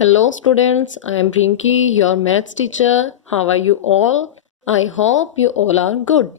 Hello students, I am Rinki, your maths teacher. How are you all? I hope you all are good.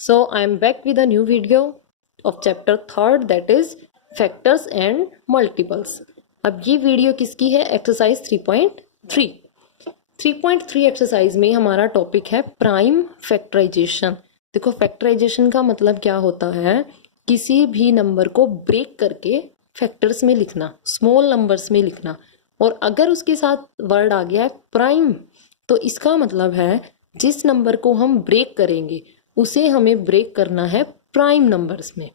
So I am back with a new video of chapter 3rd, that is factors and multiples. अब ये video किसकी है? Exercise 3.3 exercise में हमारा topic है prime factorisation. देखो factorisation का मतलब क्या होता है, किसी भी नंबर को ब्रेक करके फैक्टर्स में लिखना, स्मॉल नंबर्स में लिखना। और अगर उसके साथ वर्ड आ गया है प्राइम, तो इसका मतलब है जिस नंबर को हम ब्रेक करेंगे उसे हमें ब्रेक करना है प्राइम नंबर्स में।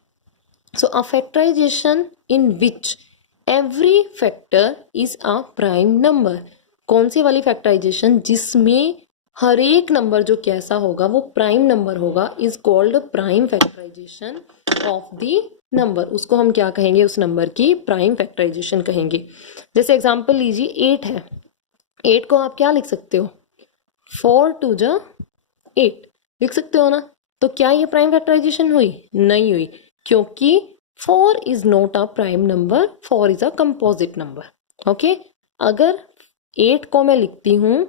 So a factorization in which every factor is a prime number. कौन सी वाली फैक्टराइजेशन? जिसमें हर एक नंबर जो कैसा होगा वो प्राइम नंबर होगा, is called prime factorization of the number. उसको हम क्या कहेंगे? उस नंबर की प्राइम फैक्टराइजेशन कहेंगे। जैसे एग्जांपल लीजिए 8 है। 8 को आप क्या लिख सकते हो? 4 2 जा 8 लिख सकते हो ना। तो क्या ये प्राइम फैक्टराइजेशन हुई? नहीं हुई, क्योंकि 4 is not a prime number, 4 is a composite number. Okay, अगर 8 को मैं लिखती हूं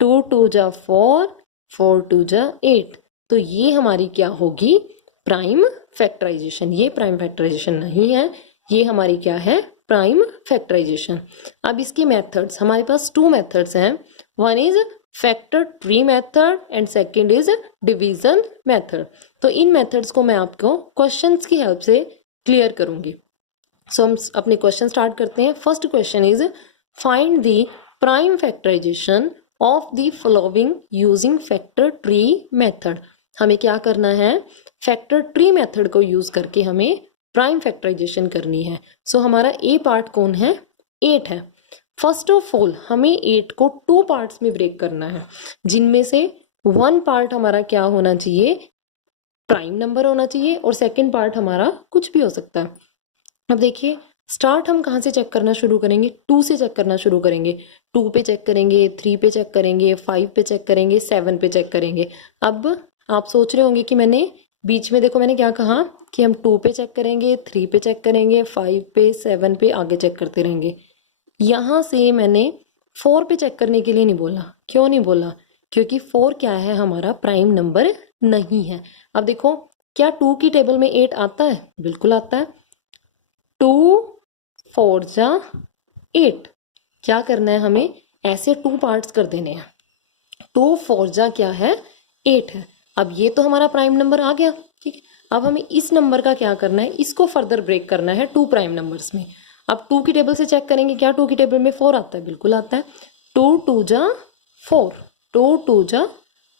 2 2 जा 4 4 2 जा 8, तो ये हमारी क्या होगी? Prime factorization. ये प्राइम फैक्टराइजेशन नहीं है, ये हमारी क्या है? Prime factorization. अब इसके मेथड्स, हमारे पास 2 मेथड्स हैं। One is factor tree method and second is division method. तो इन मेथड्स को मैं आपको क्वेश्चंस की हेल्प से क्लियर करूंगी। सो हम अपने क्वेश्चन स्टार्ट करते हैं। First question is find the prime factorization of the following using factor tree method. हमें क्या करना है? फैक्टर ट्री मेथड को यूज करके हमें प्राइम फैक्टराइजेशन करनी है। सो हमारा ए पार्ट कौन है? 8 है। फर्स्ट ऑफ ऑल हमें 8 को 2 पार्ट्स में ब्रेक करना है, जिनमें से 1 पार्ट हमारा क्या होना चाहिए? प्राइम नंबर होना चाहिए, और सेकंड पार्ट हमारा कुछ भी हो सकता है। अब देखिए स्टार्ट हम कहाँ से चेक करना शुरू करेंगे? 2 से चेक करना शुरू करेंगे। 2 पे चेक करेंगे, 3 पे चेक करेंगे, 5 पे चेक करेंगे, 7 पे चेक करेंगे। अब आप सोच रहे होंगे कि मैंने बीच में देखो मैंने क्या कहा कि हम 2 पे चेक करेंगे, 3 पे चेक करेंगे, 5 पे, 7 पे, आगे चेक करते रहेंगे। यहां से मैंने 4 पे चेक करने के लिए नहीं बोला। क्यों नहीं बोला? क्योंकि 4 क्या है? हमारा प्राइम नंबर नहीं है। अब देखो क्या 2 की टेबल में 8 आता है? बिल्कुल आता है। 2 4 जा 8। क्या करना है हमें? ऐसे 2 पार्ट्स कर देने हैं। 2 4 जा क्या है? 8 है। अब ये तो हमारा प्राइम नंबर आ गया, ठीक है। अब हमें इस नंबर का क्या करना है? इसको फर्दर ब्रेक करना है 2 प्राइम नंबर्स में। अब 2 की टेबल से चेक करेंगे, क्या 2 की टेबल में 4 आता है? बिल्कुल आता है। 2 2 जा 4, 2 2 जा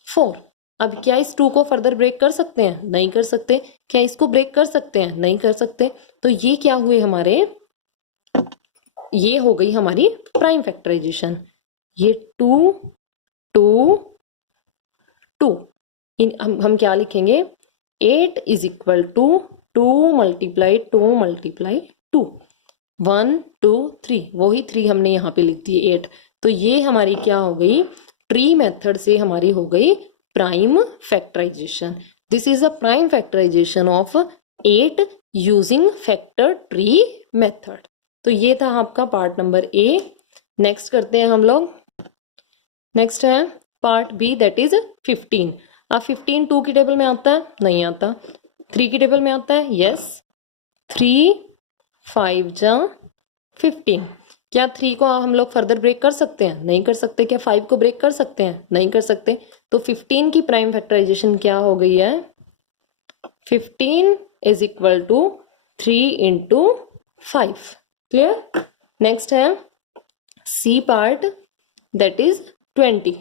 4। अब क्या इस 2 को फर्दर ब्रेक कर सकते हैं? नहीं कर सकते। क्या इसको ब्रेक कर सकते हैं? नहीं कर सकते। तो ये क्या हुए हमारे? ये हो गई हमारी प्राइम फैक्टराइजेशन। ये 2 2 2 हम क्या लिखेंगे? 8 is equal to 2 multiply 2 multiply 2, 1 2 3। वही 3 हमने यहाँ पे लिख दी 8। तो ये हमारी क्या हो गई? ट्री मेथड से हमारी हो गई prime factorization. This is a prime factorization of 8 using factor tree method. तो ये था आपका पार्ट नंबर ए। नेक्स्ट करते हैं हम लोग। नेक्स्ट है पार्ट बी, दैट इज 15। अब 15 2 की टेबल में आता है? नहीं आता। 3 की टेबल में आता है? यस। 3 5 जा 15। क्या 3 को हम लोग फर्दर ब्रेक कर सकते हैं? नहीं कर सकते। क्या 5 को ब्रेक कर सकते हैं? नहीं कर सकते। तो 15 की प्राइम फैक्टराइजेशन क्या हो गई है? 15 is equal to 3 into 5। Clear? Next है सी पार्ट, दैट इज 20।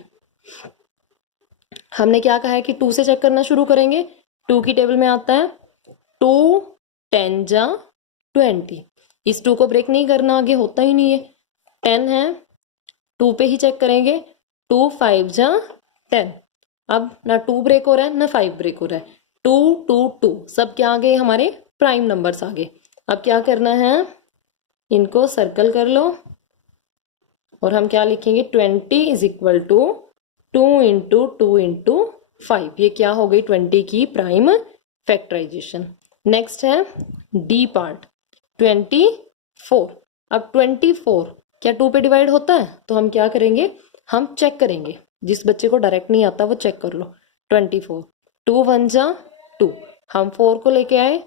हमने क्या कहा है कि 2 से चेक करना शुरू करेंगे। 2 की टेबल में आता है 2 10 जा 20। इस 2 को ब्रेक नहीं करना, आगे होता ही नहीं है। 10 है, 2 पे ही चेक करेंगे। 2 5 जा 10। अब ना 2 ब्रेक हो रहा है ना 5 ब्रेक हो रहा है। 2 2 2 सब क्या आ गए? हमारे प्राइम नंबर्स आ गए। अब क्या करना है? इनको सर्कल कर लो और हम क्या लिखेंगे? 20 is equal to 2 into 2 into 5। ये क्या हो गई? 20 की प्राइम फैक्टराइजेशन। नेक्स्ट है डी पार्ट 24। अब 24 क्या 2 पे डिवाइड होता है? तो हम क्या करेंगे, हम चेक करेंगे। जिस बच्चे को डायरेक्ट नहीं आता वो चेक कर लो। 24, 2 1 जा 2, हम 4 को लेके आए,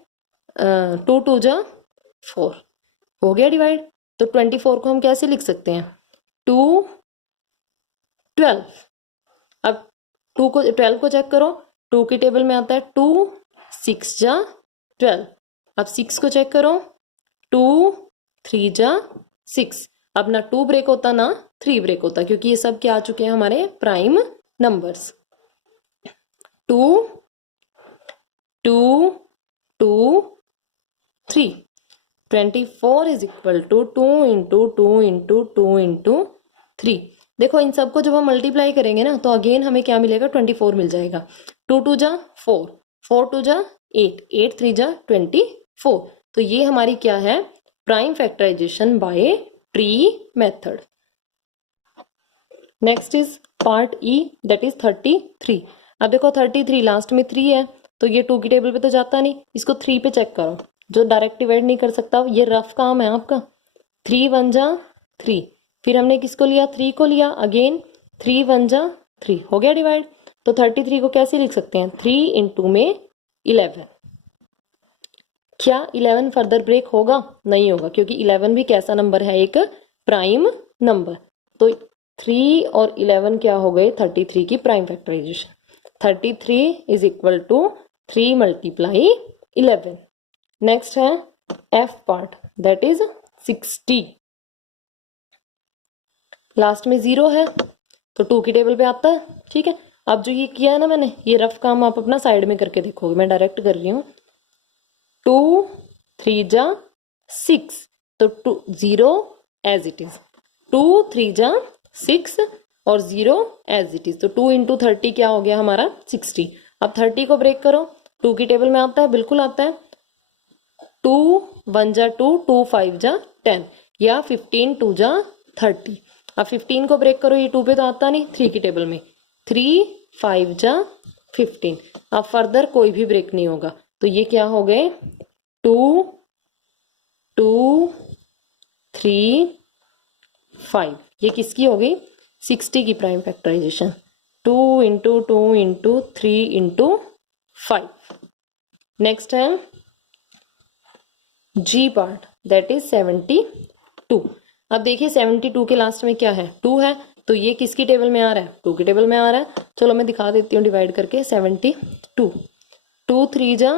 2 2 जा 4, हो गया डिवाइड। तो 24 को हम कैसे लिख सकते हैं, 2 12। अब 2 को 12 को चेक करो, 2 की टेबल में आता है 2 6 जा 12। अब 6 को चेक करो, 2 3 जा 6। अब ना 2 ब्रेक होता ना 3 ब्रेक होता, क्योंकि ये सब क्या आ चुके हैं हमारे prime numbers. 2 2 2 3, 24 is equal to 2 into 2 into 2 into 3। देखो इन सबको जब हम मल्टीप्लाई करेंगे ना तो अगेन हमें क्या मिलेगा, 24 मिल जाएगा। 2 2 जा 4, 4 2 जा 8, 8 3 जा 24। तो ये हमारी क्या है, prime factorization by tree method. Next is part E, that is 33। अब देखो 33 लास्ट में 3 है, तो ये 2 की टेबल पे तो जाता नहीं, इसको 3 पे चेक करो। जो डायरेक्ट डिवाइड नहीं कर सकता ये रफ काम है आपका। 3 1 जा 3, फिर हमने किसको लिया, 3 को लिया, अगेन 3 1 जा 3, हो गया डिवाइड। तो 33 को कैसे लिख सकते हैं, 3 इंटू में 11। क्या 11 फर्दर ब्रेक होगा? नहीं होगा, क्योंकि 11 भी कैसा नंबर है, एक प्राइम नंबर। तो 3 और 11 क्या हो गए, 33 की prime factorization. 33 is equal to 3 multiply 11। Next है F part, that is 60। Last में 0 है तो 2 की टेबल पे आता है, ठीक है। अब जो ये किया है ना मैंने, ये रफ काम आप अपना साइड में करके देखोगे, मैं डायरेक्ट कर रही हूँ। 2 3 जा 6, तो 2 0 एज इट इज, 2 3 जा 6 और 0 एज इट इज। तो 2 इंटू 30 क्या हो गया हमारा, 60। अब 30 को ब्रेक करो, 2 की टेबल में आता है, बिल्कुल आता है। 2 1 जा 2, 2 5 जा 10, या 15 2 जा 30। अब 15 को ब्रेक करो, ये 2 पे तो आता नहीं, 3 की टेबल में, 3 5 जा 15। अब फर्दर कोई भी ब्रेक नहीं होगा, तो ये क्या हो गए, 2 2 3 5। ये किसकी हो गई, 60 की prime factorization. 2 into 2 into 3 into 5। Next है जी पार्ट, दैट इज 72। अब देखिए 72 के लास्ट में क्या है, 2 है, तो ये किसकी टेबल में आ रहा है, 2 की टेबल में आ रहा है। चलो मैं दिखा देती हूँ डिवाइड करके। 72, 2 3 जा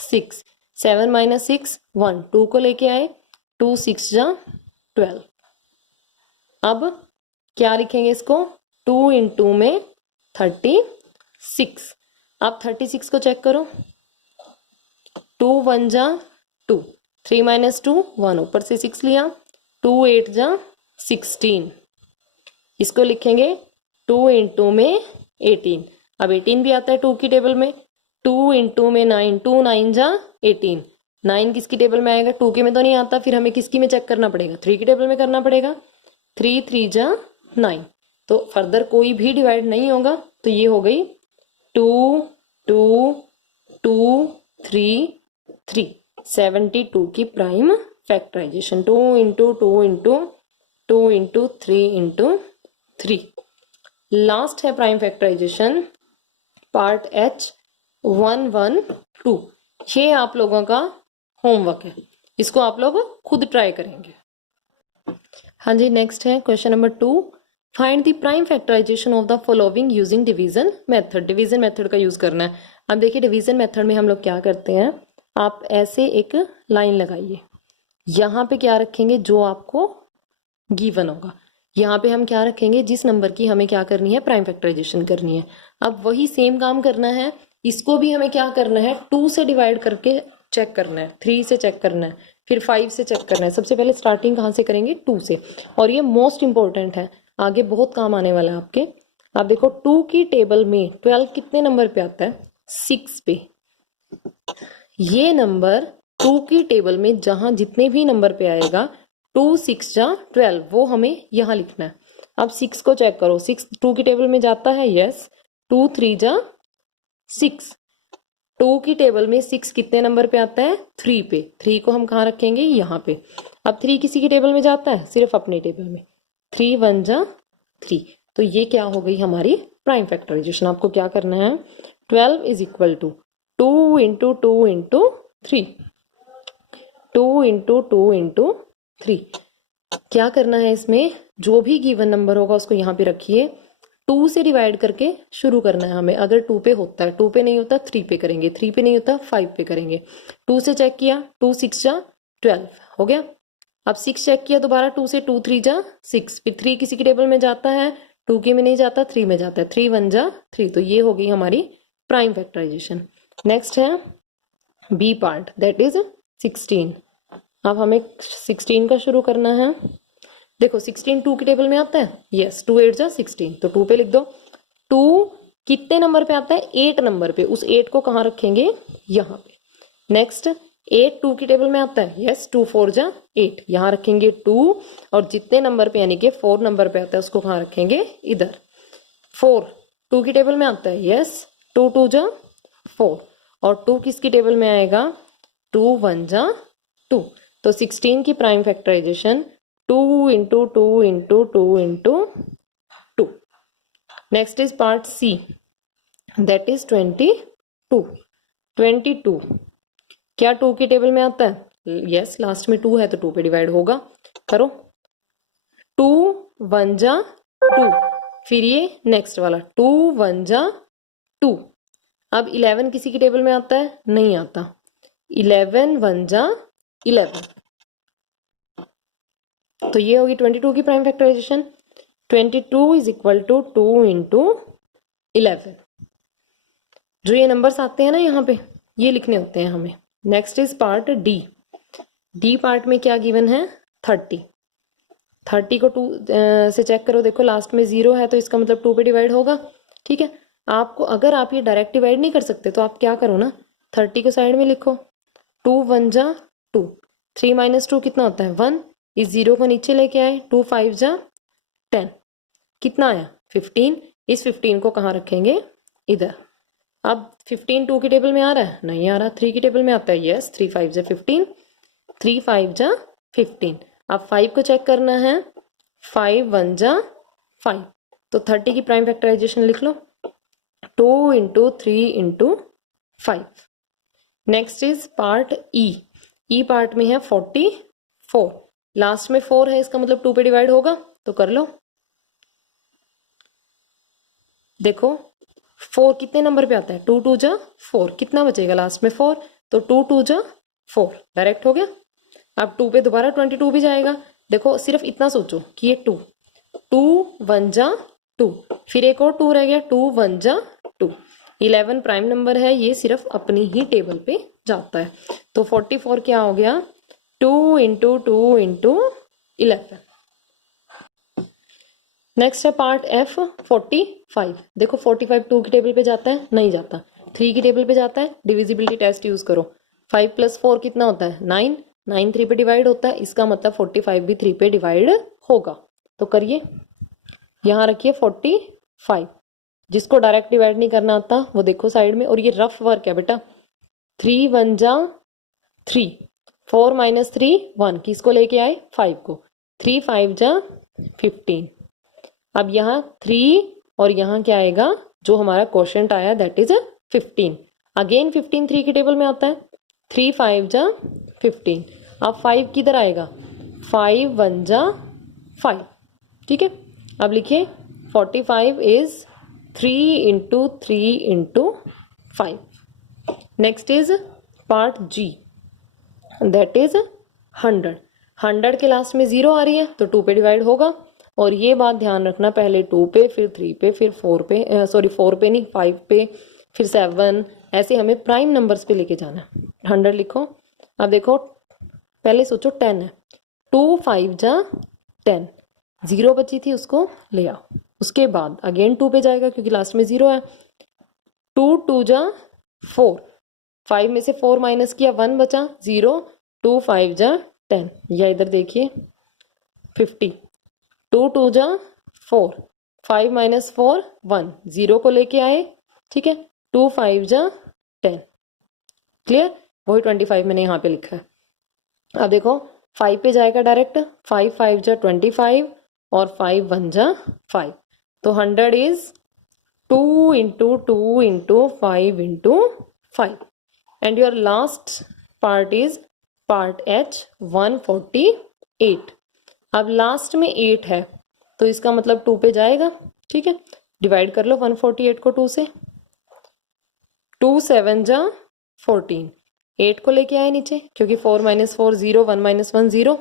6, 7 माइनस 6 1, 2 को लेके आए, 2 6 जा 12। अब क्या लिखेंगे इसको, 2 इंटू में 36। अब 36 को चेक करो, 2 1 जा 2, 3 माइनस 2 1, ऊपर से 6 लिया, 2 8 जा 16। इसको लिखेंगे 2 इंटू में 18। अब 18 भी आता है 2 की टेबल में, 2 इंटू में 9, 2 9 जा 18। 9 किसकी टेबल में आएगा, 2 के में तो नहीं आता, फिर हमें किसकी में चेक करना पड़ेगा, 3 की टेबल में करना पड़ेगा। 3 3 जा 9, तो फर्दर कोई भी डिवाइड नहीं होगा, तो ये हो गई 2 2 2 3 3, 72 की prime factorization. 2 into 2 into 2 into 3 into 3। Last है प्राइम फैक्टराइजेशन पार्ट एच 112। ये आप लोगों का होमवर्क है, इसको आप लोग खुद ट्राई करेंगे। हाँ जी, नेक्स्ट है question number 2, find the prime factorization of the following using division method. Division method का यूज करना है। अब देखिए डिवीजन मेथड में हम लोग क्या करते हैं, आप ऐसे एक लाइन लगाइए, यहाँ पे क्या रखेंगे, जो आपको गिवन होगा, यहाँ पे हम क्या रखेंगे, जिस नंबर की हमें क्या करनी है, प्राइम फैक्टराइजेशन करनी है। अब वही सेम काम करना है, इसको भी हमें क्या करना है, 2 से डिवाइड करके चेक करना है, 3 से चेक करना है, फिर 5 से चेक करना है। सबसे पहले स्टार्टिंग कहाँ से करेंगे, 2 से। और ये मोस्ट इंपॉर्टेंट है, आगे बहुत काम आने वाला है आपके। आप देखो 2 की टेबल में 12 कितने नंबर पे आता है, 6 पे। ये नंबर 2 की टेबल में जहां जितने भी नंबर पे आएगा, 2 6 जा 12, वो हमें यहाँ लिखना है। अब 6 को चेक करो, 6 2 की टेबल में जाता है, यस। 2 3 जा 6, 2 की टेबल में 6 कितने नंबर पे आता है, 3 पे। 3 को हम कहाँ रखेंगे, यहाँ पे। अब 3 किसी की टेबल में जाता है? सिर्फ अपनी टेबल में। 3 1 जा 3। तो ये क्या हो गई हमारी प्राइम फैक्टराइजेशन। आपको क्या करना है, 12 is equal to 2 into 2 into 3, 2 into 2 into 3। क्या करना है इसमें, जो भी गिवन नंबर होगा उसको यहाँ पे रखिए, 2 से डिवाइड करके शुरू करना है हमें। अगर 2 पे होता है, 2 पे नहीं होता 3 पे करेंगे, 3 पे नहीं होता 5 पे करेंगे। 2 से चेक किया, 2 6 जा 12 हो गया। अब 6 चेक किया दोबारा, 2 से 2 3 जा 6, फिर 3 किसी की टेबल में जाता है, 2 के में नहीं जाता, 3 में जाता है, 3 1 जा 3। तो ये हो गई हमारी प्राइम फैक्टराइजेशन। नेक्स्ट है बी पार्ट, दैट इज 16। अब हमें 16 का शुरू करना है। देखो 16 2 की टेबल में आता है, यस, 2 8 जा 16, तो 2 पे लिख दो। 2 कितने नंबर पे आता है, 8 नंबर पे। उस 8 को कहाँ रखेंगे, यहाँ पे। नेक्स्ट 8 2 की टेबल में आता है, यस, 2 4 जा 8, यहाँ रखेंगे 2। और जितने नंबर पे यानी कि 4 नंबर पे आता है उसको कहाँ रखेंगे, इधर। 4 2 की टेबल में आता है, यस, 2 2 जा 4। और 2 किसकी टेबल में आएगा, 2 1 जा 2। तो 16 की prime factorization 2 into 2 into 2 into 2। Next is part C, that is 22। 22 क्या 2 की टेबल में आता है, यस, लास्ट में 2 है तो 2 पे डिवाइड होगा। करो, 2 1 जा 2, फिर ये नेक्स्ट वाला 2 1 जा 2। अब 11 किसी की टेबल में आता है, नहीं आता, 11 1 जा 11। तो ये होगी 22 की prime factorization. 22 is equal to 2 into 11। जो ये नंबर्स आते हैं ना यहाँ पे, ये लिखने होते हैं हमें। Next is part D. D part में क्या गिवन है, 30। 30 को 2 से चेक करो, देखो लास्ट में 0 है तो इसका मतलब 2 पे डिवाइड होगा। ठीक है, आपको अगर आप ये डायरेक्ट डिवाइड नहीं कर सकते तो आप क्या करो ना, 30 को साइड में लिखो, 2 1 जा 2, 3 माइनस 2 कितना होता है, 1। इस 0 को नीचे लेके आए, 2 5 जा 10, कितना आया 15। इस 15 को कहाँ रखेंगे, इधर। अब 15 2 की टेबल में आ रहा है, नहीं आ रहा। 3 की टेबल में आता है, यस, 3 5 जा 15, 3 5 जा 15। अब 5 को चेक करना है, 5 1 जा 5। तो 30 की प्राइम फैक्टराइजेशन लिख लो, 2 into 3 into 5। Next is part E. E part में है 44। लास्ट में 4 है, इसका मतलब 2 पे डिवाइड होगा, तो कर लो। देखो 4 कितने नंबर पे आता है, 2 2 जा 4, कितना बचेगा लास्ट में 4, तो 2 2 जा 4, डायरेक्ट हो गया। अब 2 पे दोबारा 22 भी जाएगा। देखो सिर्फ इतना सोचो कि ये 2 1 जा 2, फिर एक और 2 रह गया, 2 1 जा 2। 11 प्राइम नंबर है, ये सिर्फ अपनी ही टेबल पे जाता है। तो 44 क्या हो गया, 2 इंटू 2 इंटू 11। नेक्स्ट है पार्ट एफ 45। देखो 45 2 की टेबल पे जाता है, नहीं जाता। 3 की टेबल पे जाता है, डिविजिबिलिटी टेस्ट यूज करो। 5 + 4 कितना होता है, 9। 9 3 पे डिवाइड होता है, इसका मतलब 45 भी 3 पे डिवाइड होगा। तो करिए, यहाँ रखिए 45। जिसको डायरेक्ट डिवाइड नहीं करना आता वो देखो साइड में। और ये रफ वर्क है बेटा, 3 1 जा 3, 4 माइनस 3 1, किसको लेके आए, 5 को। 3 5 जा 15। अब यहाँ 3 और यहाँ क्या आएगा, जो हमारा क्वोशंट आया दैट इज 15। अगेन 15 3 की टेबल में आता है, 3 5 जा 15। अब 5 किधर आएगा, 5 1 जा 5। ठीक है, अब लिखिए 45 is 3 into 3 into 5। Next is part G, that is 100। 100 के लास्ट में 0 आ रही है तो 2 पे डिवाइड होगा। और ये बात ध्यान रखना, पहले 2 पे, फिर 3 पे, फिर 4 पे, सॉरी 4 पे नहीं 5 पे, फिर 7, ऐसे हमें प्राइम नंबर्स पे लेके जाना है। 100 लिखो। अब देखो पहले सोचो 10 है, 2 5 जा 10, 0 बची थी उसको ले आओ। उसके बाद अगेन 2 पे जाएगा क्योंकि लास्ट में 0 है। 2 2 जा 4, 5 में से 4 माइनस किया 1 बचा, 0। 2 5 जा 10, या इधर देखिए 50। 2 2 जा 4, 5 माइनस 4 1, 0 को लेके आए। ठीक है, 2 5 जा 10। क्लियर, वही 25 मैंने यहाँ पे लिखा है। अब देखो 5 पे जाएगा डायरेक्ट, 5 5 जा 25 और 5 1 जा 5, तो 100 is 2 into 2 into 5 into 5 and your last part is part H 148। अब लास्ट में 8 है तो इसका मतलब 2 पे जाएगा, ठीक है। डिवाइड कर लो 148 को 2 से, 2 7 जा 14, 8 को लेके आए नीचे क्योंकि 4 - 4 0, 1 - 1 0,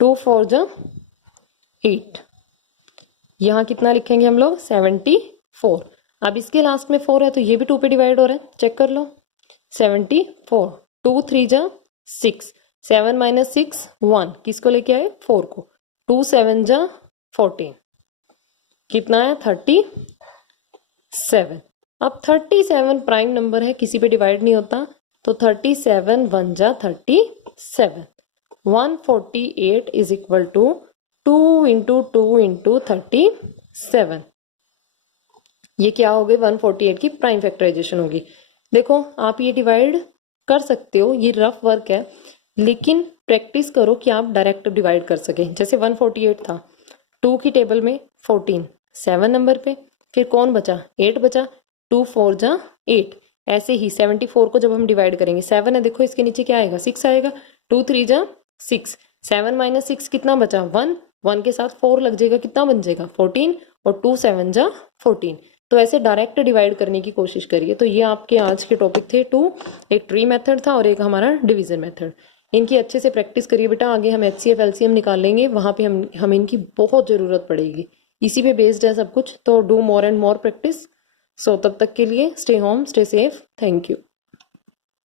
2 4 जा 8, यहाँ कितना लिखेंगे हम लोग 74। अब इसके लास्ट में 4 है तो ये भी 2 पे डिवाइड हो रहा है, चेक कर लो 74, 2 3 जा 6, 7 - 6 1, किसको लेके आए 4 को, 2 7 जा 14, कितना है 37। अब 37 प्राइम नंबर है, किसी पे डिवाइड नहीं होता, तो 37 1 जा 37, 148 is equal to 2 into 2 into 37। ये क्या हो गई 148 की प्राइम फैक्टराइजेशन होगी। देखो आप ये डिवाइड कर सकते हो, ये रफ वर्क है, लेकिन प्रैक्टिस करो कि आप डायरेक्ट डिवाइड कर सके। जैसे 148 था, 2 की टेबल में 14, 7 नंबर पे, फिर कौन बचा 8 बचा, 2 4 जा 8। ऐसे ही 74 को जब हम डिवाइड करेंगे, 7 है देखो इसके नीचे क्या आएगा 6 आएगा, 2 3 जा 6, 7 - 6 कितना बचा 1, 1 के साथ 4 लग जाएगा, कितना बन जाएगा 14, और 2 7 जा 14। तो ऐसे डायरेक्ट डिवाइड करने की कोशिश करिए। तो ये आपके आज के टॉपिक थे 2, एक ट्री मेथड था और एक हमारा डिवीजन मेथड। इनकी अच्छे से प्रैक्टिस करिए बेटा, आगे हम HCF LCM निकालेंगे, वहां पे हम इनकी बहुत जरूरत पड़ेगी, इसी पे बेस्ड है सब कुछ। तो do more and more practice. So तब तक के लिए stay home, stay safe, thank you.